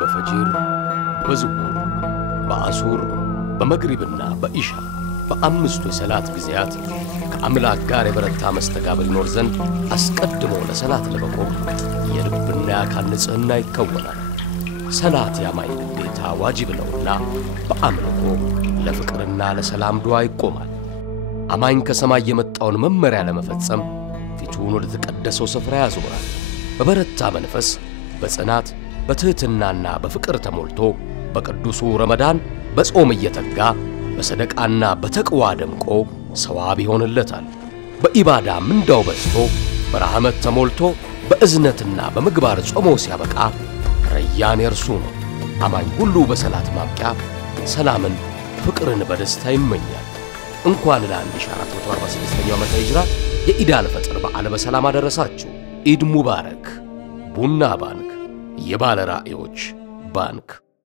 በፈጅር በዙሁር በአሱር በመግሪብና በኢሻ በአምስቱ የሰላት ጊዜያት ከአምላክ ጋር የበረታ መስተጋብር ይኖር ዘንድ አስቀድሞ ለሰላት ለመቆም የልብና የአካል ንጽሕና ይከወናል። ሰላት ያማኝ ግዴታ ዋጅብ ነውና በአምልኮ ለፍቅርና ለሰላም ዱዓ ይቆማል። አማኝ ከሰማይ የመጣውን መመሪያ ለመፈጸም ፊቱን ወደ ተቀደሰው ስፍራ ያዞራል። በበረታ መንፈስ በጽናት በትህትናና በፍቅር ተሞልቶ በቅዱሱ ረመዳን በጾም እየተጋ በሰደቃና በተቅዋ ደምቆ ሰዋብ ይሆንለታል። በኢባዳ ምንዳው በዝቶ በረሐመት ተሞልቶ በእዝነትና በምግባር ጾሞ ሲያበቃ ረያን የርሱ ነው። አማኝ ሁሉ በሰላት ማብቂያ ሰላምን፣ ፍቅርን በደስታ ይመኛል። እንኳን ለ1446ኛው ዓመተ ሂጅራ የኢድ አልፈጥር በዓል በሰላም አደረሳችሁ። ኢድ ሙባረክ። ቡና ባንክ፣ የባለ ራእዮች ባንክ።